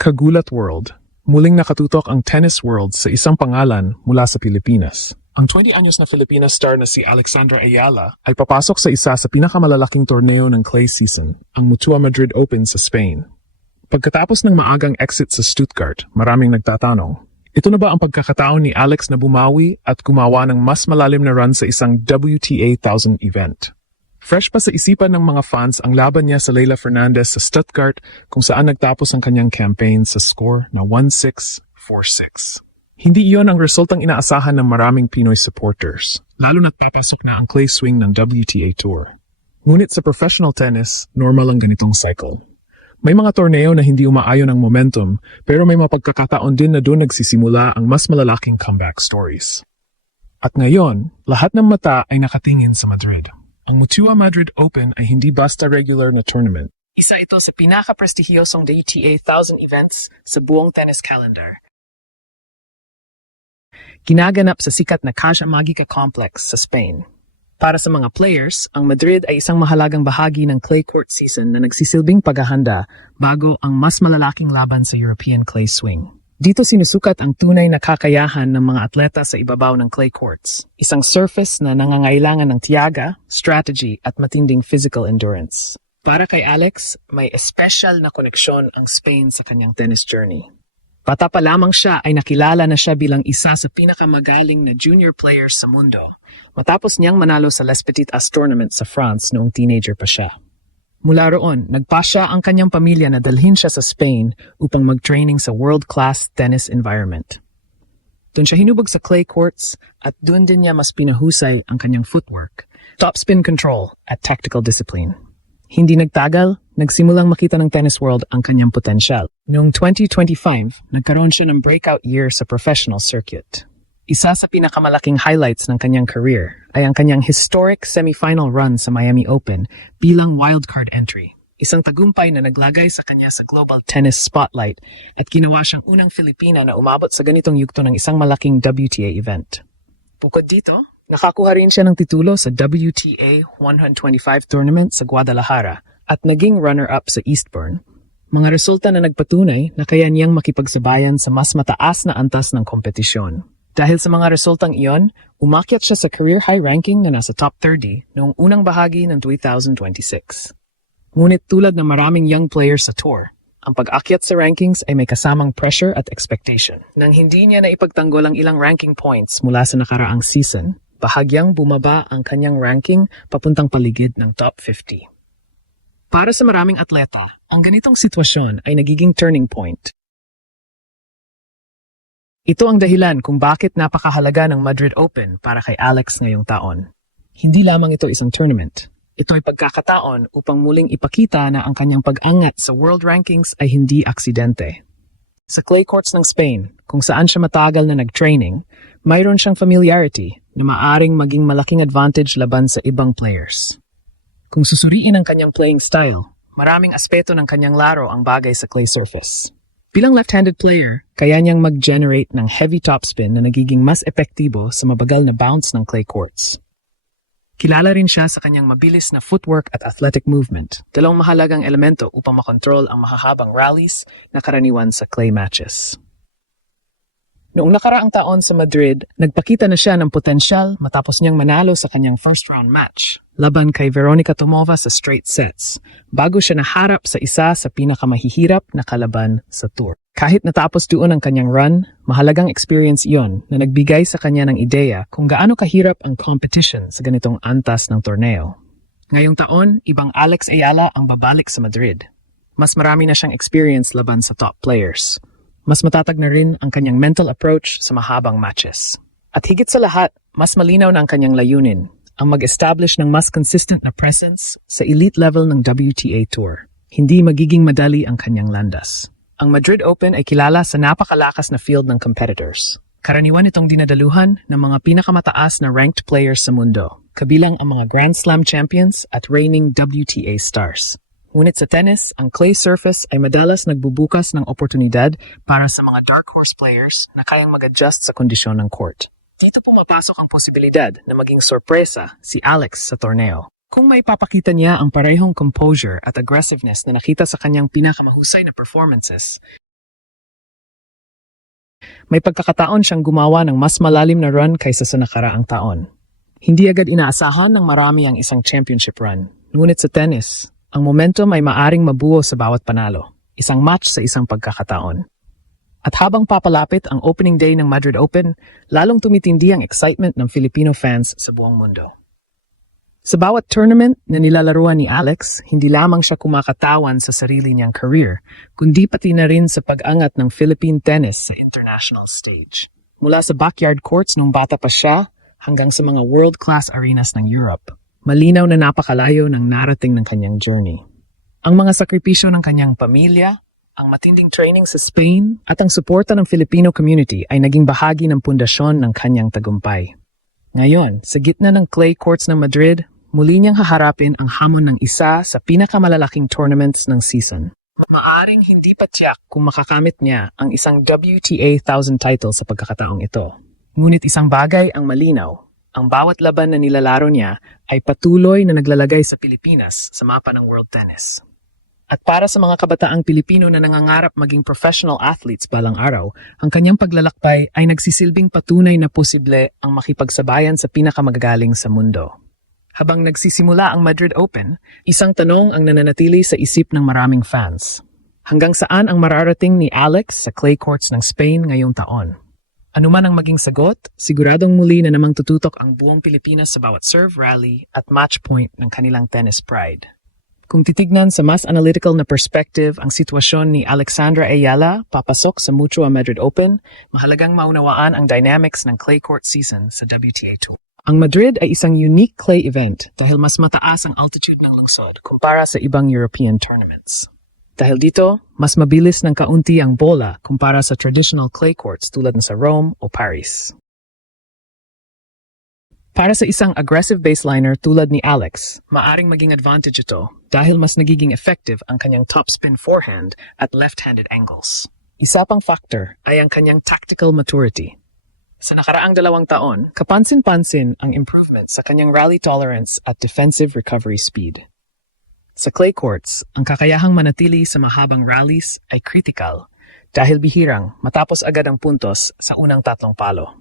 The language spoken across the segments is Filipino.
Kagulat World. Muling nakatutok ang tennis world sa isang pangalan mula sa Pilipinas. Ang 20 anyos na Filipina star na si Alexandra Ayala ay papasok sa isa sa pinakamalalaking torneo ng clay season, ang Mutua Madrid Open sa Spain. Pagkatapos ng maagang exit sa Stuttgart, maraming nagtatanong, ito na ba ang pagkakataon ni Alex na bumawi at gumawa ng mas malalim na run sa isang WTA 1000 event? Fresh pa sa isipan ng mga fans ang laban niya sa Leylah Fernandez sa Stuttgart kung saan nagtapos ang kanyang campaign sa score na 1-6, 4-6. Hindi iyon ang resultang inaasahan ng maraming Pinoy supporters, lalo na't papasok na ang clay swing ng WTA Tour. Ngunit sa professional tennis, normal ang ganitong cycle. May mga torneo na hindi umaayon ang momentum, pero may mga pagkakataon din na doon nagsisimula ang mas malalaking comeback stories. At ngayon, lahat ng mata ay nakatingin sa Madrid. Ang Mutua Madrid Open ay hindi basta regular na tournament. Isa ito sa pinaka-prestihiyosong WTA 1000 events sa buong tennis calendar. Ginaganap sa sikat na Casa Magica Complex sa Spain. Para sa mga players, ang Madrid ay isang mahalagang bahagi ng clay court season na nagsisilbing paghahanda bago ang mas malalaking laban sa European clay swing. Dito sinusukat ang tunay na kakayahan ng mga atleta sa ibabaw ng clay courts, isang surface na nangangailangan ng tiyaga, strategy at matinding physical endurance. Para kay Alex, may espesyal na koneksyon ang Spain sa kanyang tennis journey. Bata pa lamang siya ay nakilala na siya bilang isa sa pinakamagaling na junior players sa mundo, matapos niyang manalo sa Les Petites As Tournament sa France noong teenager pa siya. Mula roon, nagpasya ang kanyang pamilya na dalhin siya sa Spain upang mag-training sa world-class tennis environment. Doon siya hinubog sa clay courts at doon din niya mas pinahusay ang kanyang footwork, topspin control at tactical discipline. Hindi nagtagal, nagsimulang makita ng tennis world ang kanyang potensyal. Noong 2025, nagkaroon siya ng breakout year sa professional circuit. Isa sa pinakamalaking highlights ng kanyang career ay ang kanyang historic semifinal run sa Miami Open bilang wildcard entry. Isang tagumpay na naglagay sa kanya sa global tennis spotlight at ginawa siyang unang Filipina na umabot sa ganitong yugto ng isang malaking WTA event. Bukod dito, nakakuha rin siya ng titulo sa WTA 125 tournament sa Guadalajara at naging runner-up sa Eastbourne. Mga resulta na nagpatunay na kaya niyang makipagsabayan sa mas mataas na antas ng kompetisyon. Dahil sa mga resultang iyon, umakyat siya sa career high ranking na nasa top 30 noong unang bahagi ng 2026. Ngunit tulad ng maraming young players sa tour, ang pag-akyat sa rankings ay may kasamang pressure at expectation. Nang hindi niya na ipagtanggol ang ilang ranking points mula sa nakaraang season, bahagyang bumaba ang kanyang ranking papuntang paligid ng top 50. Para sa maraming atleta, ang ganitong sitwasyon ay nagiging turning point. Ito ang dahilan kung bakit napakahalaga ng Madrid Open para kay Alex ngayong taon. Hindi lamang ito isang tournament. Ito ay pagkakataon upang muling ipakita na ang kanyang pag-angat sa world rankings ay hindi aksidente. Sa clay courts ng Spain, kung saan siya matagal na nag-training, mayroon siyang familiarity na maaring maging malaking advantage laban sa ibang players. Kung susuriin ang kanyang playing style, maraming aspeto ng kanyang laro ang bagay sa clay surface. Bilang left-handed player, kaya niyang mag-generate ng heavy topspin na nagiging mas epektibo sa mabagal na bounce ng clay courts. Kilala rin siya sa kanyang mabilis na footwork at athletic movement, dalawang mahalagang elemento upang makontrol ang mahahabang rallies na karaniwan sa clay matches. Noong nakaraang taon sa Madrid, nagpakita na siya ng potensyal matapos niyang manalo sa kanyang first-round match laban kay Veronica Tomova sa straight sets, bago siya naharap sa isa sa pinakamahihirap na kalaban sa tour. Kahit natapos doon ang kanyang run, mahalagang experience iyon na nagbigay sa kanya ng ideya kung gaano kahirap ang competition sa ganitong antas ng torneo. Ngayong taon, ibang Alex Ayala ang babalik sa Madrid. Mas marami na siyang experience laban sa top players. Mas matatag na rin ang kanyang mental approach sa mahabang matches. At higit sa lahat, mas malinaw na ang kanyang layunin, ang mag-establish ng mas consistent na presence sa elite level ng WTA Tour. Hindi magiging madali ang kanyang landas. Ang Madrid Open ay kilala sa napakalakas na field ng competitors. Karaniwan itong dinadaluhan ng mga pinakamataas na ranked players sa mundo, kabilang ang mga Grand Slam champions at reigning WTA stars. Ngunit sa tennis, ang clay surface ay madalas nagbubukas ng oportunidad para sa mga dark horse players na kayang mag-adjust sa kondisyon ng court. Dito pumapasok ang posibilidad na maging sorpresa si Alex sa torneo. Kung may papakita niya ang parehong composure at aggressiveness na nakita sa kanyang pinakamahusay na performances, May pagkakataon siyang gumawa ng mas malalim na run kaysa sa nakaraang taon. Hindi agad inaasahan ng marami ang isang championship run. Ngunit sa tennis, ang momentum ay maaring mabuo sa bawat panalo. Isang match sa isang pagkakataon. At habang papalapit ang opening day ng Madrid Open, lalong tumitindi ang excitement ng Filipino fans sa buong mundo. Sa bawat tournament na nilalaruan ni Alex, hindi lamang siya kumakatawan sa sarili niyang career, kundi pati na rin sa pag-angat ng Philippine tennis sa international stage. Mula sa backyard courts nung bata pa siya, hanggang sa mga world-class arenas ng Europe, malinaw na napakalayo ng narating ng kanyang journey. Ang mga sakripisyo ng kanyang pamilya, ang matinding training sa Spain, at ang suporta ng Filipino community ay naging bahagi ng pundasyon ng kanyang tagumpay. Ngayon, sa gitna ng clay courts ng Madrid, muli niyang haharapin ang hamon ng isa sa pinakamalalaking tournaments ng season. Maaring hindi pa tiyak kung makakamit niya ang isang WTA 1000 title sa pagkakataong ito. Ngunit isang bagay ang malinaw. Ang bawat laban na nilalaro niya ay patuloy na naglalagay sa Pilipinas sa mapa ng world tennis. At para sa mga kabataang Pilipino na nangangarap maging professional athletes balang araw, ang kanyang paglalakbay ay nagsisilbing patunay na posible ang makipagsabayan sa pinakamagagaling sa mundo. Habang nagsisimula ang Madrid Open, isang tanong ang nananatili sa isip ng maraming fans. Hanggang saan ang mararating ni Alex sa clay courts ng Spain ngayong taon? Ano man ang maging sagot, siguradong muli na namang tututok ang buong Pilipinas sa bawat serve rally at match point ng kanilang tennis pride. Kung titignan sa mas analytical na perspective ang sitwasyon ni Alexandra Ayala papasok sa Mutua Madrid Open, mahalagang maunawaan ang dynamics ng clay court season sa WTA Tour. Ang Madrid ay isang unique clay event dahil mas mataas ang altitude ng lungsod kumpara sa ibang European tournaments. Dahil dito, mas mabilis ng kaunti ang bola kumpara sa traditional clay courts tulad ng sa Rome o Paris. Para sa isang aggressive baseliner tulad ni Alex, maaring maging advantage ito dahil mas nagiging effective ang kanyang topspin forehand at left-handed angles. Isa pang factor ay ang kanyang tactical maturity. Sa nakaraang 2 taon, kapansin-pansin ang improvement sa kanyang rally tolerance at defensive recovery speed. Sa clay courts, ang kakayahang manatili sa mahabang rallies ay critical dahil bihirang matapos agad ang puntos sa unang 3 palo.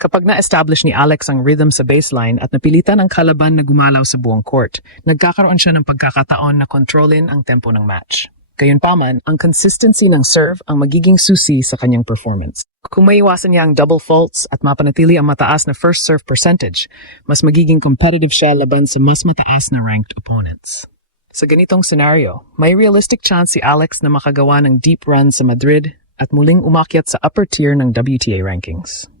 Kapag na-establish ni Alex ang rhythm sa baseline at napilitan ang kalaban na gumalaw sa buong court, nagkakaroon siya ng pagkakataon na kontrolin ang tempo ng match. Gayunpaman, ang consistency ng serve ang magiging susi sa kanyang performance. Kung maiwasan niya ang double faults at mapanatili ang mataas na first serve percentage, mas magiging competitive siya laban sa mas mataas na ranked opponents. Sa ganitong scenario, may realistic chance si Alex na makagawa ng deep run sa Madrid at muling umakyat sa upper tier ng WTA rankings.